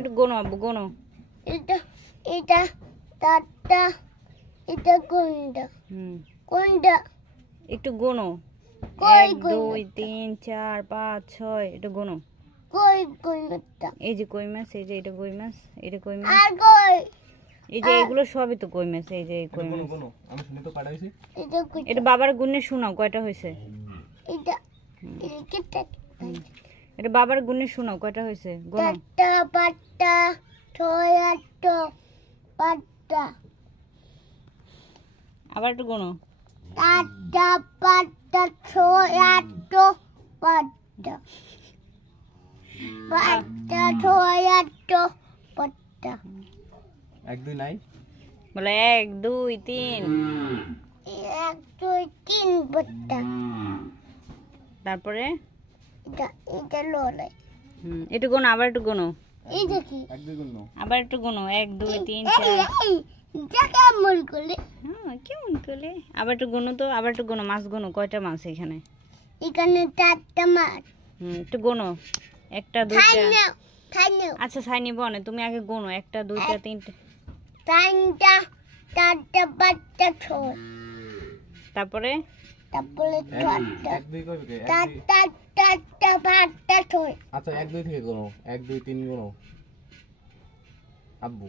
একটু গোনো আব্বু গোনো। এটা এটা চারটা, এটা কোনটা কোনটা একটু গোনো। কই 1 2 3 4 5 6 এটা গোনো। কই কোনটা? এই যে কই মাছ, এই যে এটা কই মাছ, এটা কই মাছ, আর কই এই যে এগুলো সবই তো কই মাছ। এই যে কই মাছ। গোনো আমি শুনে তো কাটাইছি। এটা কই? এটা বাবার গুণে শোনাও কয়টা হয়েছে। এটা এটা এটা বাবার গুণে শোনাও কয়টা হয়েছে গোনো। চারটা পাঁচটা ছয় আটটা পাঁচটা। আবার একটু গোনো। চারটা পাঁচটা ছয় আটটা পাঁচটা পাঁচটা ছয় আটটা পাঁচটা। 1 2 নাই বলে 1 2 3 1 2 3 পাঁচটা। তারপরে এটা এটা লড়াই। একটু গোনো, আবার একটু গোনো। এই দেখি 1 2 গোনো আবার একটু গোনো 1 2 3 4। এটা কেমন করে? কেমন করে? আবার একটু গোনো তো, আবার একটু গোনো। মাছ গোনো কয়টা মাছ এখানে। এখানে চারটা মাছ। একটু গোনো। একটা খাই দুইটা। না খাই না। আচ্ছা ছাই নিব না, তুমি আগে গোনো 1 2 3 4। তিনটা চারটা পাঁচটা ছয়। তারপরে তারপরে চারটা 1 2 কইবে কে? চারটা চারটা পাঁচটা ছয়। আচ্ছা 1 2 থেকে গোনো 1 2 3 গোনো আব্বু।